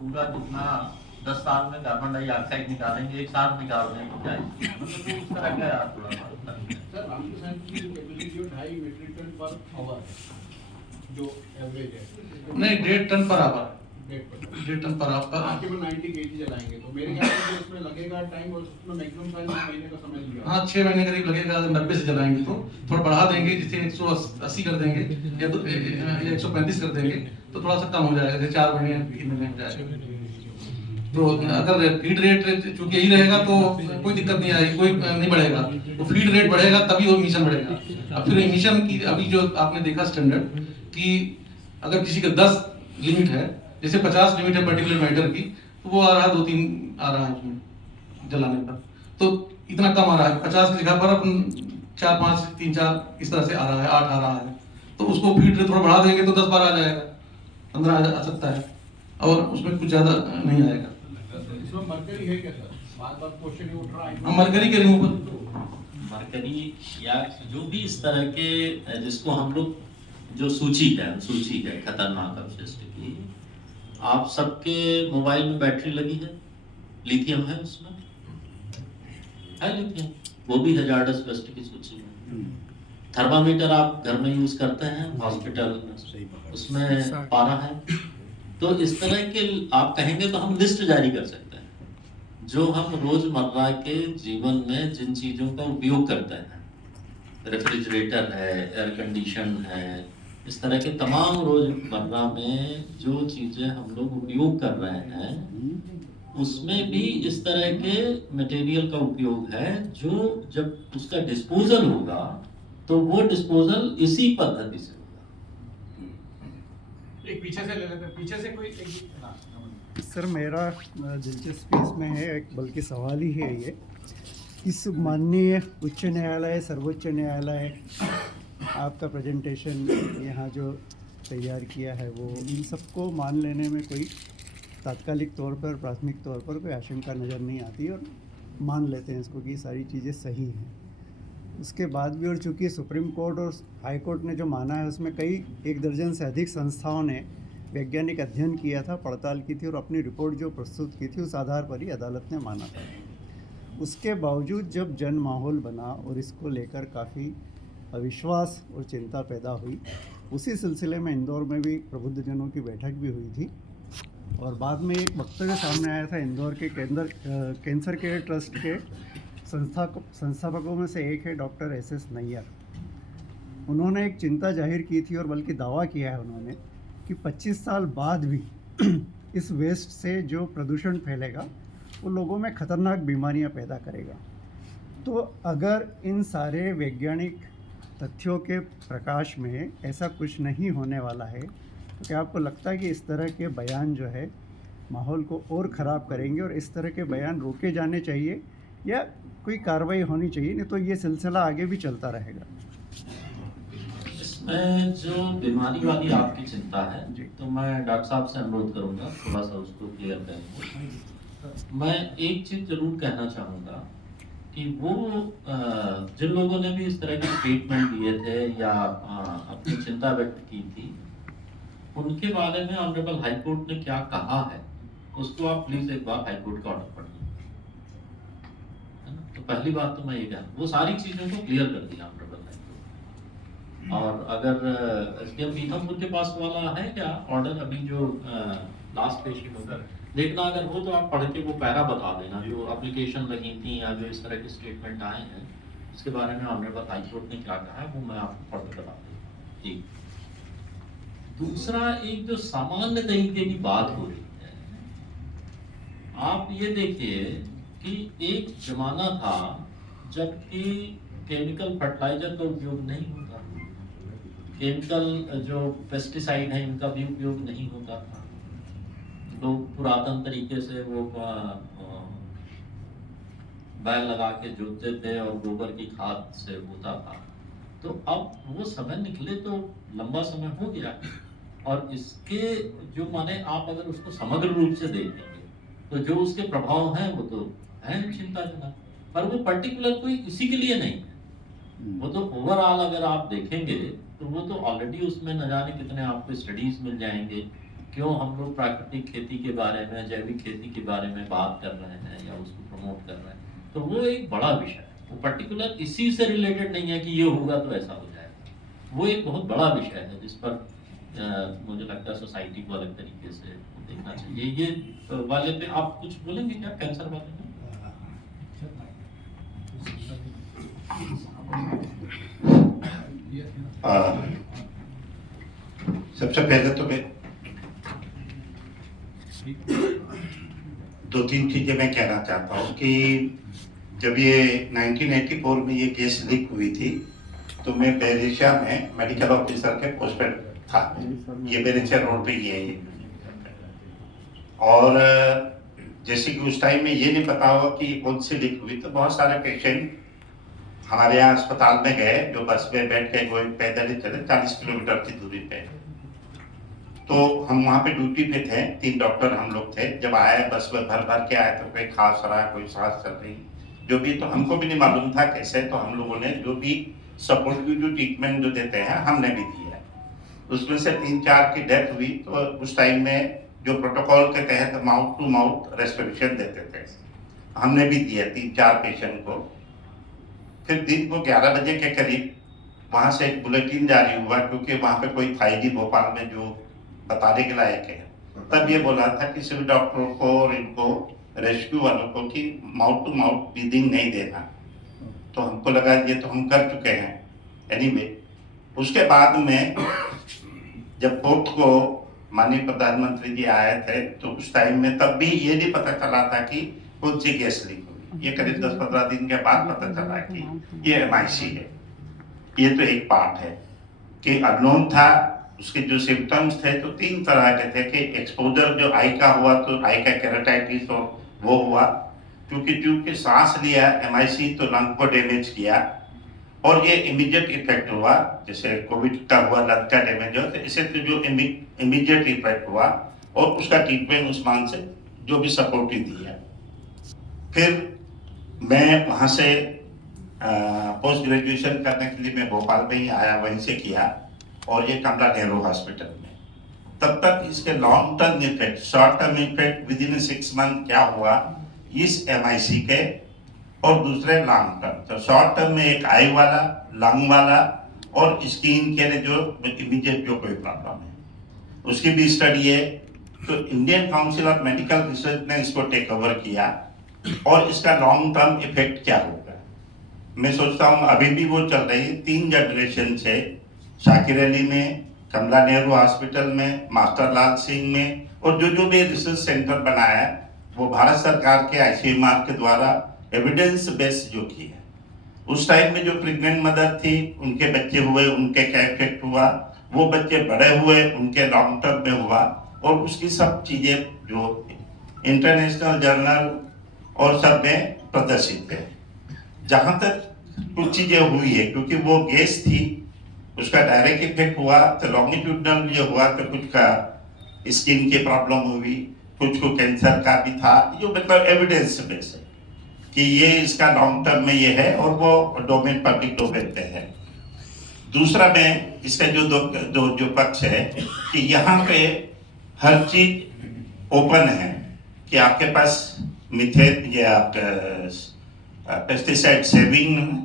पूरा जितना 10 साल में कार्बन डाइऑक्साइड निकालेंगे, एक साथ निकाल दें तो क्या मतलब वो उस तरह का यार थोड़ा सर रामजी साहब की कैपेसिटी जो 2.5 मीट्रिक टन पर आवर है, जो एवरेज है। नहीं, 1.5 ton per hour, 1.5 ton per hour. आप केवल 90 केजी चलाएंगे तो मेरे ख्याल से उसमें लगेगा टाइम और उसमें मैक्सिमम टाइम 6 महीने का समय लिया। हाँ, 6 महीने करीब लगेगा। 90 से चलाएंगे तो थोड़ा बढ़ा देंगे, जिसे 180 कर देंगे या 135 कर देंगे तो थोड़ा सा कम हो जाएगा, जैसे 4 महीने 3 महीने हो जाएगा। तो अगर फीड रेट चूंकि यही रहेगा तो कोई दिक्कत नहीं आएगी, कोई नहीं बढ़ेगा। तो फीड रेट बढ़ेगा तभी वो इमिशन बढ़ेगा। अब फिर इमिशन की अभी जो आपने देखा स्टैंडर्ड कि अगर किसी का 10 लिमिट है, जैसे 50 लिमिट है पर्टिकुलर मैटर की, तो वो आ रहा है 2-3 आ रहा है उसमें जलाने पर, तो इतना कम आ रहा है। 50 की जगह पर अपन 4-5 3-4 इस तरह से आ रहा है, 8 आ रहा है। तो उसको फीड रेट थोड़ा बढ़ा देंगे तो 10-12 आ जाएगा, 15 आ सकता है, और उसमें कुछ ज्यादा नहीं आएगा। इसमें मरकरी है क्या सर? बार-बार क्वेश्चन उठ रहा है। मरकरी के रिमूवल, मरकरी या जो भी इस तरह के जिसको हम लोग जो सूची है खतरनाक अपशिष्ट की, आप सबके मोबाइल में बैटरी लगी है, लिथियम है उसमें, है लिथियम, वो भी हैजार्डस वेस्ट की सूची में। थर्मामीटर आप घर में यूज करते हैं, हॉस्पिटल में उसमें पारा है। तो इस तरह के आप कहेंगे तो हम लिस्ट जारी कर सकते हैं जो हम रोजमर्रा के जीवन में जिन चीजों का उपयोग करते हैं, रेफ्रिजरेटर है, एयर कंडीशन है, इस तरह के तमाम रोजमर्रा में जो चीजें हम लोग उपयोग कर रहे हैं उसमें भी इस तरह के मटेरियल का उपयोग है, जो जब उसका डिस्पोजल होगा तो वो डिस्पोजल इसी पद्धति से होगा। एक पीछे से ले लेते हैं, पीछे से कोई सर मेरा दिलचस्पी इसमें है, एक बल्कि सवाल ही है ये, इस माननीय उच्च न्यायालय, सर्वोच्च न्यायालय, आपका प्रेजेंटेशन यहाँ जो तैयार किया है वो इन सबको मान लेने में कोई तात्कालिक तौर पर, प्राथमिक तौर पर कोई आशंका नज़र नहीं आती और मान लेते हैं इसको कि सारी चीज़ें सही हैं। उसके बाद भी, और चूँकि सुप्रीम कोर्ट और हाई कोर्ट ने जो माना है उसमें कई 1 दर्जन से अधिक संस्थाओं ने वैज्ञानिक अध्ययन किया था, पड़ताल की थी और अपनी रिपोर्ट जो प्रस्तुत की थी उस आधार पर ही अदालत ने माना था। उसके बावजूद जब जन माहौल बना और इसको लेकर काफ़ी अविश्वास और चिंता पैदा हुई, उसी सिलसिले में इंदौर में भी प्रबुद्धजनों की बैठक भी हुई थी और बाद में एक वक्तव्य सामने आया था इंदौर के कैंसर केयर ट्रस्ट के संस्थापकों में से एक है डॉक्टर एस नैयर। उन्होंने एक चिंता जाहिर की थी और बल्कि दावा किया है उन्होंने कि 25 साल बाद भी इस वेस्ट से जो प्रदूषण फैलेगा वो लोगों में खतरनाक बीमारियां पैदा करेगा। तो अगर इन सारे वैज्ञानिक तथ्यों के प्रकाश में ऐसा कुछ नहीं होने वाला है तो क्या आपको लगता है कि इस तरह के बयान जो है माहौल को और ख़राब करेंगे और इस तरह के बयान रोके जाने चाहिए या कोई कार्रवाई होनी चाहिए, नहीं तो ये सिलसिला आगे भी चलता रहेगा? इसमें जो बीमारी वाली आपकी चिंता है तो मैं डॉक्टर साहब से अनुरोध करूंगा थोड़ा सा उसको क्लियर करेंगे। मैं एक चीज जरूर कहना चाहूँगा कि वो जिन लोगों ने भी इस तरह के स्टेटमेंट दिए थे या अपनी चिंता व्यक्त की थी, उनके बारे में ऑनरेबल हाई कोर्ट ने क्या कहा है उसको आप प्लीज एक बार हाई कोर्ट का ऑर्डर पढ़िए। तो पहली बात तो मैं ये कहूँ, वो सारी चीजों को क्लियर कर दिया ऑनरेबल हाई कोर्ट। और अगर एसडीएम पीथमपुर के पास वाला है क्या ऑर्डर अभी जो लास्ट पेश होगा, देखना अगर हो तो आप पढ़ के वो पैरा बता देना जो एप्लीकेशन लगी थी या जो इस तरह के स्टेटमेंट आए हैं उसके बारे में ऑनरेबल हाई कोर्ट ने क्या कहा है वो मैं आपको पढ़ के बता दूंगा। ठीक, दूसरा एक जो सामान्य तरीके की बात हो रही है, आप ये देखिए कि एक जमाना था जबकि केमिकल फर्टिलाइजर का उपयोग नहीं होता, केमिकल जो पेस्टिसाइड है इनका भी उपयोग नहीं होता था, लोग पुरातन तरीके से वो बैल लगा के जोतते थे और गोबर की खाद से होता था। तो अब वो समय निकले तो लंबा समय हो गया और इसके जो माने आप अगर उसको समग्र रूप से देखेंगे तो जो उसके प्रभाव हैं वो तो हैं चिंताजनक, पर वो पर्टिकुलर कोई इसी के लिए नहीं है। वो तो ओवरऑल अगर आप देखेंगे तो वो तो ऑलरेडी उसमें न जाने कितने आपको स्टडीज मिल जाएंगे क्यों हम लोग प्राकृतिक खेती के बारे में, जैविक खेती के बारे में बात कर रहे हैं या उसको प्रमोट कर रहे हैं, तो वो एक बड़ा विषय है। वो पर्टिकुलर इसी से रिलेटेड नहीं है कि ये होगा तो ऐसा हो जाएगा, वो एक बहुत बड़ा विषय है जिस पर मुझे लगता है सोसाइटी को अलग तरीके से देखना चाहिए। ये वाले पे आप कुछ बोलेंगे क्या, कैंसर वाले में? सबसे पहले तो मैं दो तीन चीजें मैं कहना चाहता हूँ कि जब ये 1984 में ये केस लीक हुई थी तो मैं बेरेशिया में मेडिकल ऑफिसर के पोस्ट पे था। ये बेरेशिया रोड पे ही है ये। और जैसे कि उस टाइम में ये नहीं पता होगा कि कौन सी लीक हुई, तो बहुत सारे पेशेंट हमारे यहाँ अस्पताल में गए जो बस में बैठ के कोई पैदल ही चले 40 किलोमीटर की दूरी पे। तो हम वहाँ पे ड्यूटी पे थे, 3 डॉक्टर हम लोग थे। जब आए बस में भर भर के आए तो कोई खांस रहा, कोई सांस चल रही, जो भी, तो हमको भी नहीं मालूम था कैसे। तो हम लोगों ने जो भी सपोर्टिव जो ट्रीटमेंट जो देते हैं हमने भी दिया। उसमें से 3-4 की डेथ हुई। तो उस टाइम में जो प्रोटोकॉल के तहत माउथ टू माउथ रेस्पिरेशन देते थे हमने भी दिया 3-4 पेशेंट को। फिर दिन को 11 बजे के करीब वहाँ से एक बुलेटिन जारी हुआ, क्योंकि वहाँ पे कोई था ही नहीं भोपाल में जो बताने के लायक है। तब ये बोला था कि सिविल डॉक्टरों को और इनको रेस्क्यू वालों को कि माउथ टू माउथ ब्रीदिंग नहीं देना। तो हमको लगा ये तो हम कर चुके हैं। एनीवे, उसके बाद में जब 4th को माननीय प्रधानमंत्री जी आए थे तो उस टाइम में तब भी ये नहीं पता चला था कि कौन सी गैस लीक हुई। ये करीब 10-15 दिन के बाद पता चला कि ये MIC है। ये तो एक पार्ट है कि अननोन था। उसके जो सिम्टम्स थे तो 3 तरह के थे कि एक्सपोजर जो आई का हुआ तो आई का केराटाइटिस तो वो हुआ, क्योंकि सांस लिया MIC तो लंग को डैमेज किया और ये इमीडिएट इफेक्ट हुआ। जैसे कोविड का हुआ लंग का डैमेज हो, तो इसे तो जो इमीडिएट इफेक्ट हुआ और उसका ट्रीटमेंट उस मान से जो भी सपोर्टिव दिया। फिर मैं वहाँ से पोस्ट ग्रेजुएशन करने के लिए मैं भोपाल में ही आया, वहीं से किया और ये कमला नेहरू हॉस्पिटल में। तब तक इसके long term effect, short term effect with in 6 month क्या हुआ इस MIC के और दूसरे लॉन्ग टर्म। तो शॉर्ट टर्म में एक आई वाला, लंग वाला और स्किन के लिए जो इमीडिएट जो कोई प्रॉब्लम है उसकी भी स्टडी है। तो Indian council of medical research ने इसको टेक ओवर किया और इसका लॉन्ग टर्म इफेक्ट क्या होगा। मैं सोचता हूँ अभी भी वो चल रही है 3 जनरेशन से, शाकिर अली में, कमला नेहरू हॉस्पिटल में, मास्टर लाल सिंह में, और जो भी रिसर्च सेंटर बनाया वो भारत सरकार के ICMR के द्वारा एविडेंस बेस्ड जो की है। उस टाइम में जो प्रेग्नेंट मदर थी उनके बच्चे हुए, उनके क्या इफेक्ट हुआ, वो बच्चे बड़े हुए उनके लॉन्ग टर्म में हुआ, और उसकी सब चीजें जो इंटरनेशनल जर्नल और सब में प्रदर्शित है। जहां तक कुछ चीजें हुई है, क्योंकि वो गैस थी उसका डायरेक्ट इफेक्ट हुआ, तो लॉन्गिट्यूडनल ये हुआ तो कुछ का स्किन की प्रॉब्लम हुई, कुछ को कैंसर का भी था, जो मतलब एविडेंस बेस है कि ये इसका लॉन्ग टर्म में ये है और वो डोमेन पब्लिक डोमेन पे है। दूसरा में इसका जो पक्ष है कि यहाँ पे हर चीज ओपन है कि आपके पास मिथेन ये आपका पेस्टिसाइड सेविंग,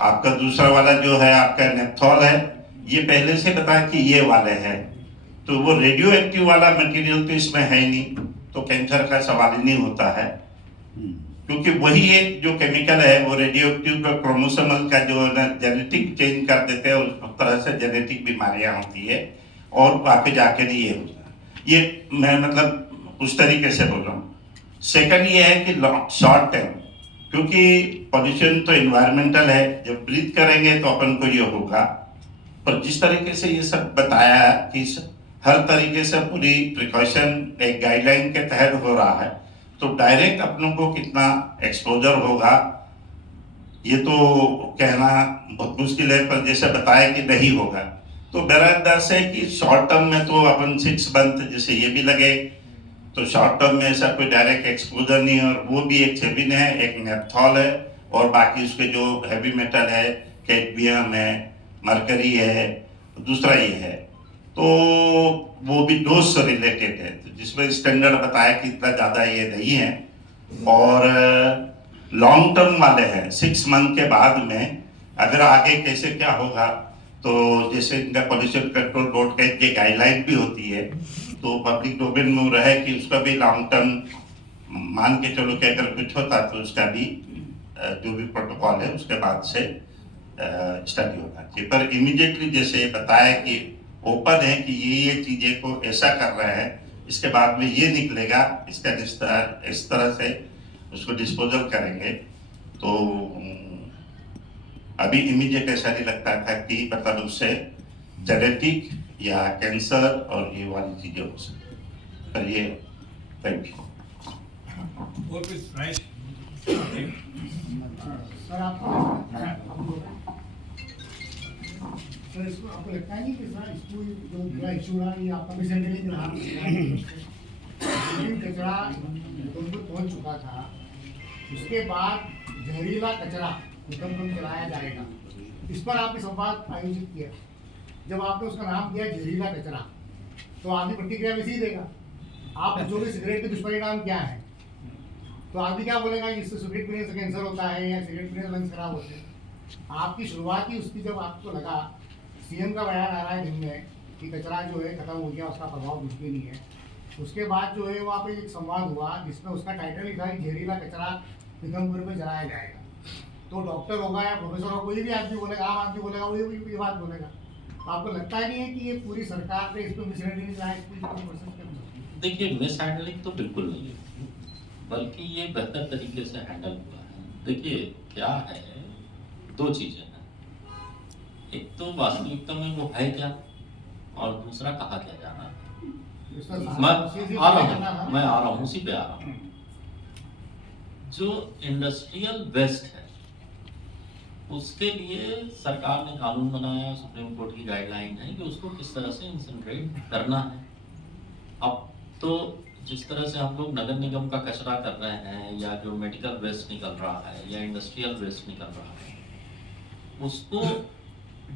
आपका दूसरा वाला जो है आपका नेप्थॉल है, ये पहले से पता है कि ये वाले हैं। तो वो रेडियो एक्टिव वाला मटेरियल तो इसमें है नहीं, तो कैंसर का सवाल ही नहीं होता है, क्योंकि वही एक जो केमिकल है वो रेडियो एक्टिव का क्रोमोसोमल का जो है ना जेनेटिक चेंज कर देते हैं, उस तरह से जेनेटिक बीमारियां होती है और आगे जाके नहीं ये होता। ये मैं मतलब उस तरीके से बोल रहा हूँ। सेकंड ये है कि शॉर्ट टर्म, क्योंकि पॉल्यूशन तो इन्वायरमेंटल है, जब ब्रीथ करेंगे तो अपन को ये होगा। पर जिस तरीके से ये सब बताया कि हर तरीके से पूरी प्रिकॉशन एक गाइडलाइन के तहत हो रहा है, तो डायरेक्ट अपनों को कितना एक्सपोजर होगा ये तो कहना बहुत मुश्किल है, पर जैसे बताया कि नहीं होगा। तो मेरा अंदाज है कि शॉर्ट टर्म में तो अपन 6 मंथ जैसे ये भी लगे, तो शॉर्ट टर्म में ऐसा कोई डायरेक्ट एक्सपोजर नहीं है। और वो भी एक सेबिन है, एक नेप्थॉल है, और बाकी उसके जो हैवी मेटल है, कैडमियम है, मरकरी है, दूसरा ये है। तो वो भी डोज से रिलेटेड है, तो जिसमें स्टैंडर्ड बताया कि इतना ज़्यादा ये नहीं है, और लॉन्ग टर्म वाले हैं 6 मंथ के बाद में अगर आगे कैसे क्या होगा, तो जैसे इनका पॉल्यूशन कंट्रोल बोर्ड का एक गाइडलाइन भी होती है, तो पब्लिक डोमेन में रहे कि उसका भी लॉन्ग टर्म मान के चलो कि अगर कुछ होता तो उसका भी जो भी प्रोटोकॉल है उसके बाद से स्टडी होना चाहिए। पर इमीडिएटली जैसे बताया कि ओपन है कि ये चीजें को ऐसा कर रहे हैं, इसके बाद में ये निकलेगा, इसका इस तरह से उसको डिस्पोजल करेंगे, तो अभी इमीडिएट ऐसा नहीं लगता था कि मतलब उससे जेनेटिक या कैंसर और ये वाली चीजें हो सकती, पर ये थैंक यू। और कुछ राइट सर इसको आपको लगता है नहीं कि सर इसको जो पूरा इशू रहा ये आपका भी सेंटरिंग रहा, कचरा उनको पहुंच चुका था, उसके बाद जहरीला कचरा उधम चलाया जाएगा, इस पर आपने संवाद आयोजित किया। जब आपने उसका नाम दिया जहरीला कचरा, तो आदमी प्रतिक्रिया वैसे ही देगा। आप पूछोगे सिगरेट के दुष्परिणाम क्या है, तो आदमी क्या बोलेगा कि इससे सिगरेट पीने से कैंसर होता है या सिगरेट पीने से लंग्स खराब होते हैं। आपकी शुरुआत ही उसकी, जब आपको लगा सीएम का बयान आ रहा है दिन में कि कचरा जो है खत्म हो गया, उसका प्रभाव कुछ भी नहीं है, उसके बाद जो है वहाँ पे एक संवाद हुआ जिसमें उसका टाइटल लिखा है जहरीला कचरा पीथमपुर में जलाया जाएगा। तो डॉक्टर होगा या प्रोफेसर होगा, कोई भी आदमी बोलेगा, आम आदमी बोलेगा, वही बात बोलेगा। तो आपको लगता ही नहीं है कि ये पूरी सरकार ने इस पर मिसहैंडलिंग है, इस प्रोसेस के? देखिए, मिस हैंडलिंग तो बिल्कुल नहीं है, बल्कि ये बेहतर तरीके से हैंडल हुआ है। देखिए क्या है, 2 चीजें हैं, एक तो वास्तविकता में वो है क्या, और दूसरा कहा क्या जाना है। मैं आ रहा हूँ उसी पे आ रहा हूँ। जो इंडस्ट्रियल वेस्ट है उसके लिए सरकार ने कानून बनाया, सुप्रीम कोर्ट की गाइडलाइन है कि उसको किस तरह से इंसिनरेट करना है। अब तो जिस तरह से हम लोग नगर निगम का कचरा कर रहे हैं, या जो मेडिकल वेस्ट निकल रहा है, या इंडस्ट्रियल वेस्ट निकल रहा है, उसको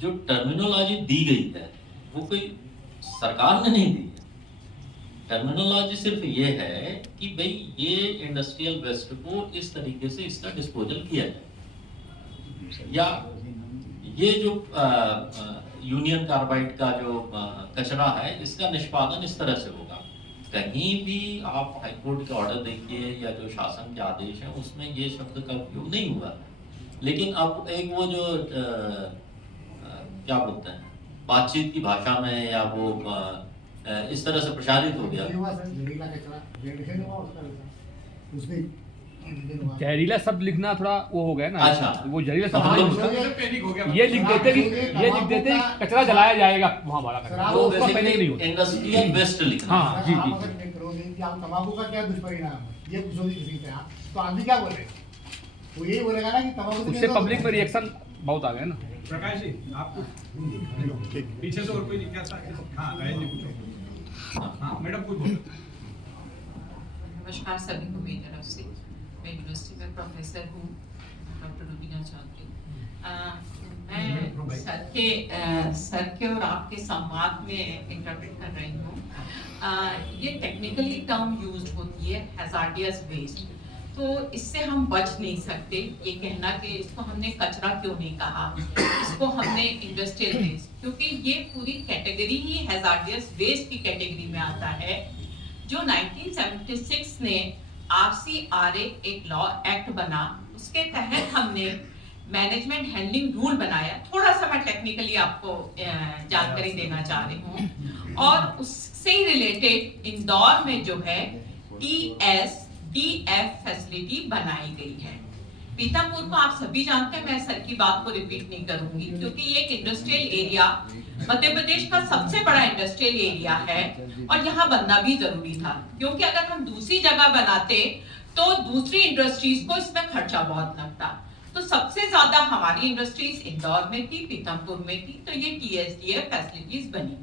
जो टर्मिनोलॉजी दी गई है वो कोई सरकार ने नहीं दी है। टर्मिनोलॉजी सिर्फ ये है कि भाई ये इंडस्ट्रियल वेस्ट को इस तरीके से इसका डिस्पोजल किया जाए, या ये जो यूनियन कार्बाइड का जो कचरा है इसका निष्पादन इस तरह से होगा। कहीं भी आप हाईकोर्ट के ऑर्डर देखिए या जो शासन के आदेश हैं उसमें ये शब्द का उपयोग नहीं हुआ। लेकिन अब एक वो जो क्या बोलते हैं, बातचीत की भाषा में या वो इस तरह से प्रचारित हो गया। जहरीला शब्द लिखना थोड़ा वो हो गया ना। अच्छा, वो जहरीला शब्द पैनिक हो गया। ये लिख देते कचरा जलाया जाएगा वहाँ वाला कचरा, वो उसका पैनिक नहीं होता। इंडस्ट्रियल वेस्ट लिखना। हाँ जी जी। आप तंबाकू का क्या दुष्परिणाम है, ये पूछोगे किसी से आप, तो आदमी क्या बोलेगा? वो यही बोलेगा ना कि तंबाकू उससे पब्लिक में रिएक्शन बहुत आ गया ना। प्रकाश जी आपको पीछे से और कोई जिज्ञासा? हाँ राजेश जी पूछो। हाँ मैडम कुछ बोलो। नमस्कार सभी को मेरी तरफ से। मैं यूनिवर्सिटी में प्रोफेसर हूँ, डॉक्टर रुबीना चौधरी। मैं सर के और आपके संवाद में इंटरप्रेट कर रही हूँ। ये टेक्निकली टर्म यूज होती है हैजार्डियस वेस्ट, तो इससे हम बच नहीं सकते। ये कहना कि इसको हमने कचरा क्यों नहीं कहा, इसको हमने इंडस्ट्रियल वेस्ट, क्योंकि ये पूरी कैटेगरी ही हैजार्डियस वेस्ट की कैटेगरी में आता है। जो 1976 ने RCRA एक लॉ एक्ट बना, उसके तहत हमने मैनेजमेंट हैंडलिंग रूल बनाया। थोड़ा सा मैं टेक्निकली आपको जानकारी देना चाह रही हूँ। और उससे रिलेटेड इंदौर में जो है TSDF फैसिलिटी बनाई गई है। पीथमपुर को आप सभी जानते हैं, मैं सर की बात को रिपीट नहीं करूंगी, क्योंकि ये एक इंडस्ट्रियल एरिया, मध्य प्रदेश का सबसे बड़ा इंडस्ट्रियल एरिया है और यहाँ बनना भी जरूरी था। क्योंकि अगर हम दूसरी जगह बनाते तो दूसरी इंडस्ट्रीज को इसमें खर्चा बहुत लगता। तो सबसे ज्यादा हमारी इंडस्ट्रीज इंदौर में थी, पीथमपुर में थी, तो ये TSDF फैसिलिटीज बनी।